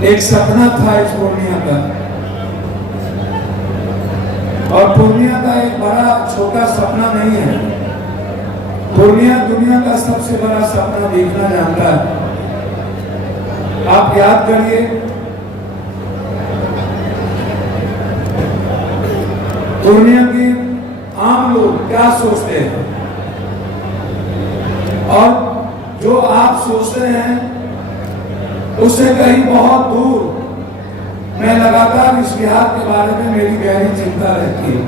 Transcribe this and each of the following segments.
एक सपना था इस पूर्णिया का, और पूर्णिया का एक बड़ा छोटा सपना नहीं है। पूर्णिया दुनिया का सबसे बड़ा सपना देखना जानता है। आप याद करिए, पूर्णिया के आम लोग क्या सोचते हैं और जो आप सोचते हैं उससे कहीं बहुत दूर। मैं लगातार इस बिहार के बारे में मेरी गहरी चिंता रहती है।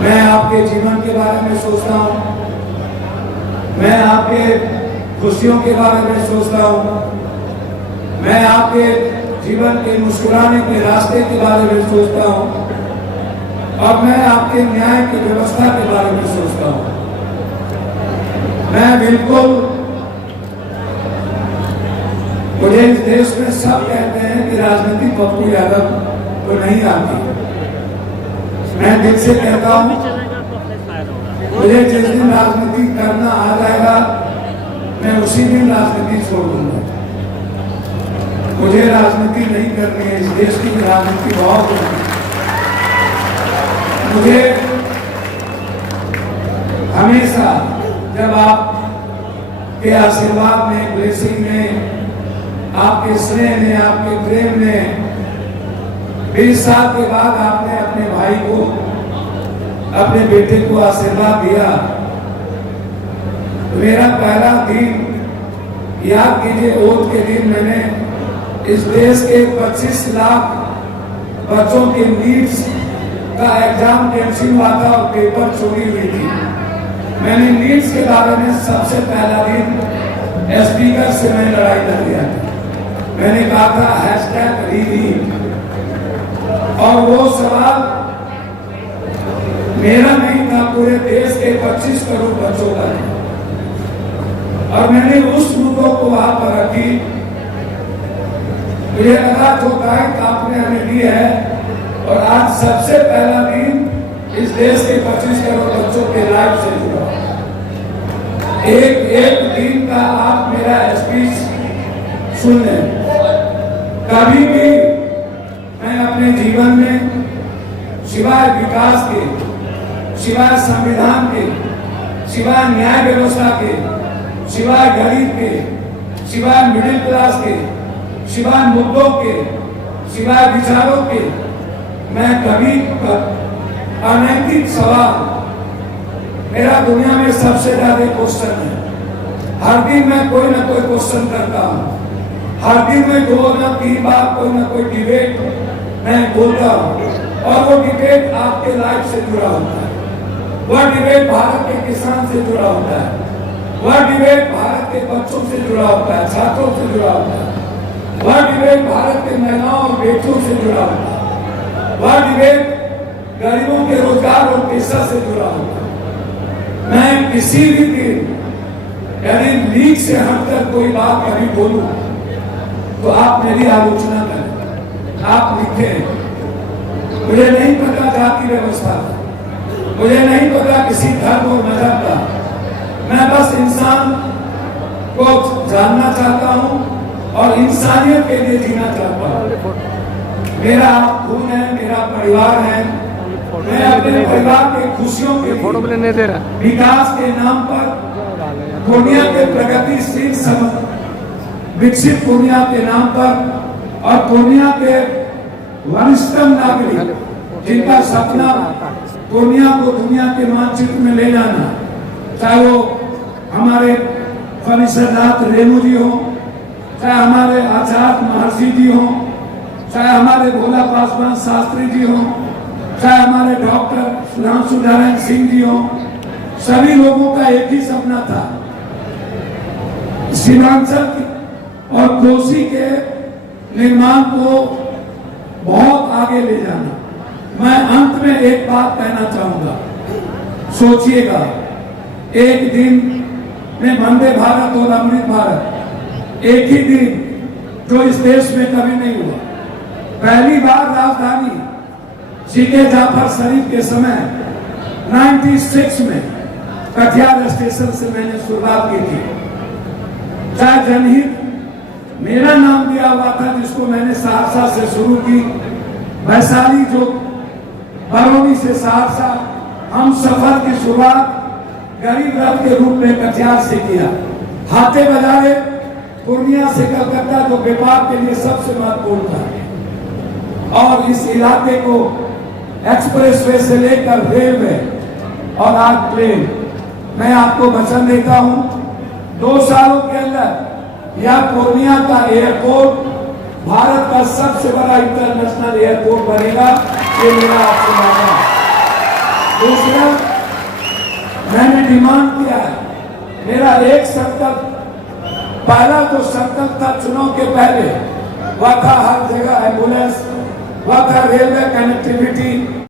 मैं आपके जीवन के बारे में सोचता हूँ, मैं आपके खुशियों के बारे में सोचता हूँ, मैं आपके जीवन के मुस्कुराने के रास्ते के बारे में सोचता हूँ, और मैं आपके न्याय की व्यवस्था के बारे में सोचता हूँ। मैं बिल्कुल, मुझे इस देश में सब कहते हैं कि राजनीति पप्पू यादव को नहीं आती। मैं दिल से कहता हूँ, मुझे जिस दिन राजनीति करना आ जाएगा मैं उसी दिन राजनीति छोड़ दूंगा। मुझे राजनीति नहीं करनी है। इस देश की राजनीति बहुत है। मुझे हमेशा जब आप के आशीर्वाद में, ब्लेसिंग में, आपके स्नेह ने, आपके प्रेम ने, 20 साल के बाद आपने अपने भाई को, अपने बेटे को आशीर्वाद दिया, तो मेरा पहला दिन, याद कीजिए, ओथ के दिन मैंने इस देश के 25 लाख बच्चों के नीट्स का एग्जाम कैंसिल हुआ था और पेपर चोरी हुई थी। मैंने नीट्स के बारे में सबसे पहला दिन स्पीकर से मैं लड़ाई लड़ गया था। मैंने कहा था #रीनीट, और वो सवाल मेरा नहीं था, पूरे देश के 25 करोड़ बच्चों का था। और मैंने उस मुद्दों को वहां पर रखी। मुझे लगा जो दायित्व आपने हमें दी है, और आज सबसे पहला दिन इस देश के 25 करोड़ बच्चों के लाइफ से जुड़ा। एक दिन का आप मेरा स्पीच सुन लें। कभी भी मैं अपने जीवन में सिवाय विकास के, सिवाय संविधान के, सिवाय न्याय व्यवस्था के, सिवाय गरीब के, सिवाय मिडिल क्लास के, सिवाय मुद्दों के, सिवाय विचारों के, मैं कभी अनैतिक सवाल, मेरा दुनिया में सबसे ज्यादा क्वेश्चन है। हर दिन मैं कोई ना कोई क्वेश्चन करता हूँ। हर दिन मैं 2 या 3 बार कोई ना कोई डिबेट मैं बोलता हूँ, और वो डिबेट आपके लाइफ से जुड़ा होता है। वह डिबेट भारत के किसान से जुड़ा होता है। वह डिबेट भारत के बच्चों से जुड़ा होता है, छात्रों से जुड़ा होता है। वह डिबेट भारत के महिलाओं और बेटियों से जुड़ा होता है। वह डिबेट गरीबों के रोजगार और पेशा से जुड़ा होता है। मैं किसी भी दिन यदि लीक से हटकर कोई बात कभी बोलूं तो आप मेरी आलोचना करें, आप लिखें। मुझे नहीं पता जाति व्यवस्था, मुझे नहीं पता किसी धर्म और मजहब का। मैं बस इंसान को जानना चाहता हूं और इंसानियत के लिए जीना चाहता हूं। मेरा खून है, मेरा परिवार है। मैं अपने परिवार के खुशियों के लिए, विकास के नाम पर, पूर्णिया के प्रगतिशील विकसित पूर्णिया के नाम पर, और पूर्णिया के वरिष्ठतम नागरिक जिनका सपना पूर्णिया को दुनिया के मानचित्र में ले जाना, चाहे वो हमारे फणीश्वरनाथ रेणु जी हो, चाहे हमारे आचार्य महर्षि जी हो, चाहे हमारे भोला पासवान शास्त्री जी हो, चाहे हमारे डॉक्टर सुधांशु नारायण सिंह जी हो, सभी लोगों का एक ही सपना था, सीमांचल और कोसी के निर्माण को बहुत आगे ले जाना। मैं अंत में एक बात कहना चाहूंगा, सोचिएगा, एक दिन में वंदे भारत और अमृत भारत एक ही दिन, जो इस देश में कभी नहीं हुआ। पहली बार राजधानी सीके जाफर शरीफ के समय 96 में कटिहार स्टेशन से मैंने शुरुआत की थी। चाहे जनहित मेरा नाम दिया हुआ था, जिसको मैंने सहरसा से शुरू की, वैशाली जो बरौनी से सहरसा, हम सफर की शुरुआत गरीब रथ के रूप में कटिहार से किया। हाथे बजारे पूर्णिया से कलकत्ता, जो व्यापार के लिए सबसे महत्वपूर्ण था, और इस इलाके को एक्सप्रेसवे से लेकर रेलवे और आज प्लेन। मैं आपको वचन देता हूं, 2 सालों के अंदर यह पूर्णिया का एयरपोर्ट भारत का सबसे बड़ा इंटरनेशनल एयरपोर्ट बनेगा। ये मेरा आपसे वादा है। दूसरा, मैंने डिमांड किया है, मेरा एक संकल्प, पहला जो संकल्प था चुनाव के पहले, वह था हर जगह एम्बुलेंस, वह था रेलवे कनेक्टिविटी।